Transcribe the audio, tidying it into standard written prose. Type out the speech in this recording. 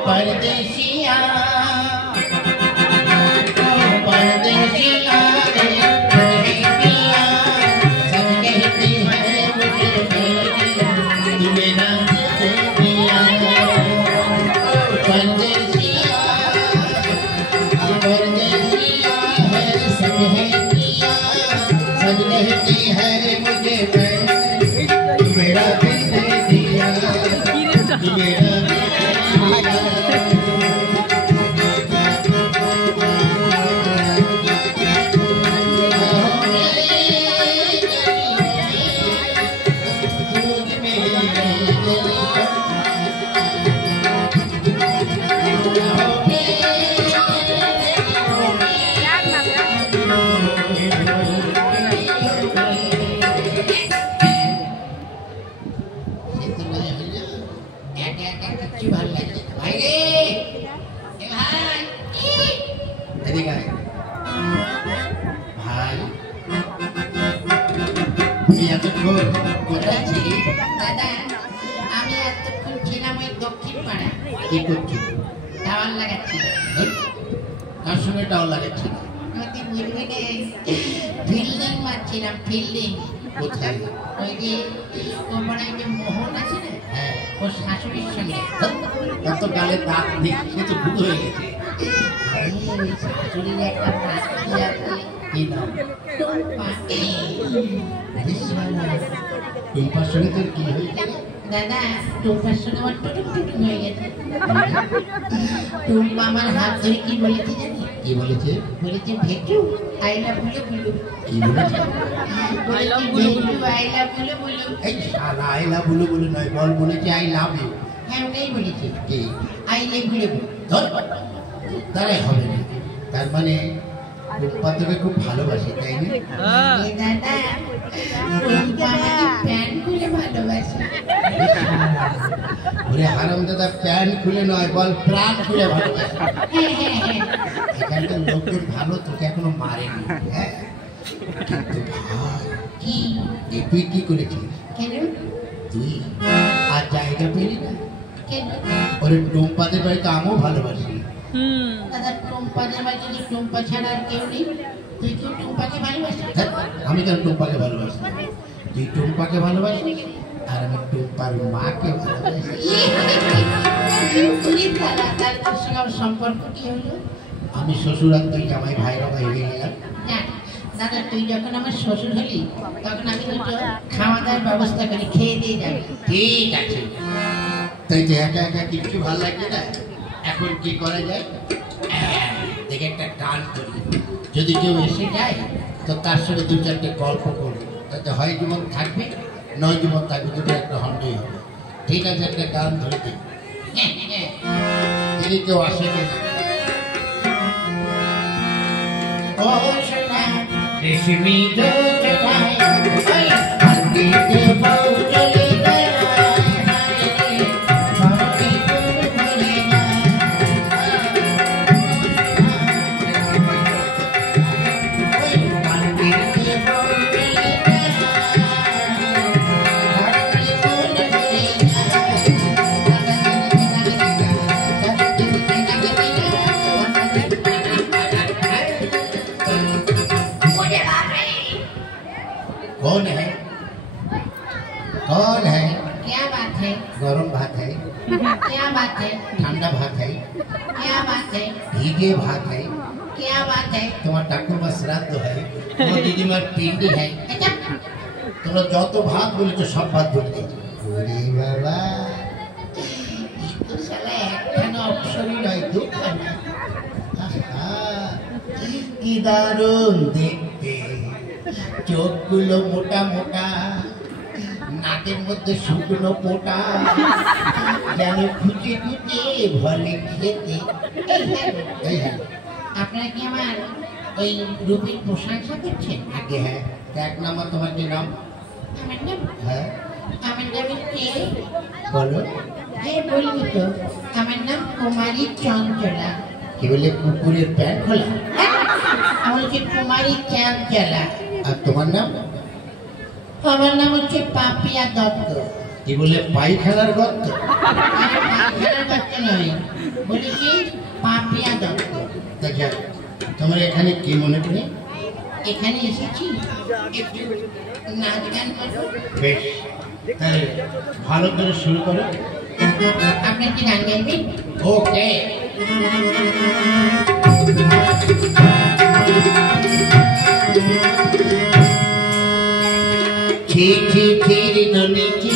परदेसिया परदेसिया दादा टुम्पार संगे আমার টুটুক টুটুক হয়ে গেছে টুম্পা আমার হাত ধরে কি বলেছে জানি কি বলেছে বলেছে ভেটু আই লাভ ইউ বলো কি বলেছে I love you I love you বলো এই শালা আই লাভ ইউ বলো নয় বল বলেছে আই লাভ ইউ হ্যাঁ ওটাই বলেছে কি আই লাভ ইউ ধর তারে হবে না তার মানে টুম্পা তোকে খুব ভালোবাসে তাই না এই দাদা টুম্পা আমাকে প্যান খুলে ভালোবাসে ওরে হারামজাদা প্যান খুলে নয় বল প্রাণ খুলে ভালোবাসে এখানকার লোকের ভালো তোকে এখনো মারেনি হ্যাঁ কিন্তু ভাই কি তুই কি করেছিস কেন তুই আর জায়গা পেলি না কেন ওরে টুম্পাদের বাড়িতে আমিও ভালোবাসি দাদা টুম্পাদের বাড়িতে যে টুম্পা ছাড়া আর কেউ নেই তুই কি টুম্পাকে ভালোবাসিস আমি কেন টুম্পাকে ভালোবাসি তুই টুম্পাকে ভালোবাসিস আর আমি টুম্পার মাকে ভালোবাসি তার সঙ্গে আমার সম্পর্ক কি হলো আমি শ্বশুর আর তুই জামাই ভাইরা ভাই হয়ে গেলাম দাদা তুই যখন আমার শ্বশুর হলি তখন আমি দুটো খাওয়া দাওয়ার ব্যবস্থা করি খেয়ে দিয়ে যাবি ঠিক আছে তাই যে একা একা কিছু ভালো লাগছে না এখন কি করা যায় দেখে একটা গান করি যদি কেউ এসে যায় তো তার সঙ্গে দু চারটে গল্প করবো তাতে হয় জীবন থাকবে নয় জীবন থাকবে দুটো একটা হন্ডই হবে ঠিক আছে একটা গান ধরে দিই যদি কেউ আসে कौन है क्या बात है गरम भात है क्या बात है ठंडा भात है क्या बात है भीगे भात है क्या बात है तुम्हारा ठाकुर का श्राद्ध है तुम्हारा दीदी मार पिंडी है তোমরা যত ভাত বলেছো সব ভাত বলে দিয়েছো ওরে বাবা এই তো শালা একখানা অপশনই নয় দুখানা কি দারুণ দেখতে চোখগুলো মোটা মোটা নাকের মধ্যে শুকনো পোটা যেন খুঁজে খুঁজে ভলে খেতে আপনারা কি আমার ওই রূপের প্রশংসা করছেন আগে হ্যাঁ এক নাম্বার তোমার কি নাম আমার নাম হ্যাঁ আমার নাম কি বলো হ্যাঁ বলবো তো আমার নাম কুমারী চঞ্চলা কি বলে কুকুরের প্যান্ট খোলা আমার হচ্ছে কুমারী চঞ্চলা আর তোমার নাম আমার নাম হচ্ছে পাপিয়া দত্ত কি বলে পায়খানার গর্ত? পায়খানার গর্ত নয়, বলি কি পাপিয়া দত্ত। আচ্ছা, তোমার এখানে কি মনে করে? এখানে এসেছি একটু নাচ গান করবো। বেশ, তাহলে ভালো করে শুরু করো। আপনার কি গান গাইবেন? ওকে। ছি ছি ছিরি ননি ছি